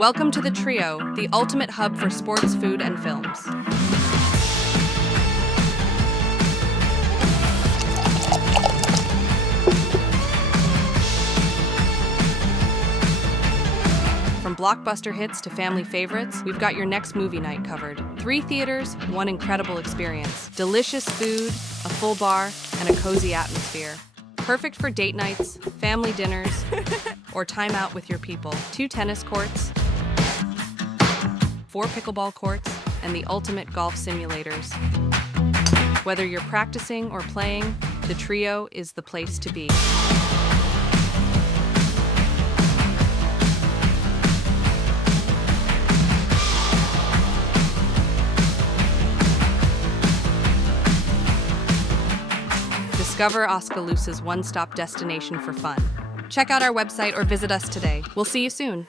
Welcome to the Trio, the ultimate hub for sports, food, and films. From blockbuster hits to family favorites, we've got your next movie night covered. 3 theaters, 1 incredible experience. Delicious food, a full bar, and a cozy atmosphere. Perfect for date nights, family dinners, or time out with your people. 2 tennis courts, 4 pickleball courts, and the ultimate golf simulators. Whether you're practicing or playing, the Trio is the place to be. Discover Oskaloosa's one-stop destination for fun. Check out our website or visit us today. We'll see you soon.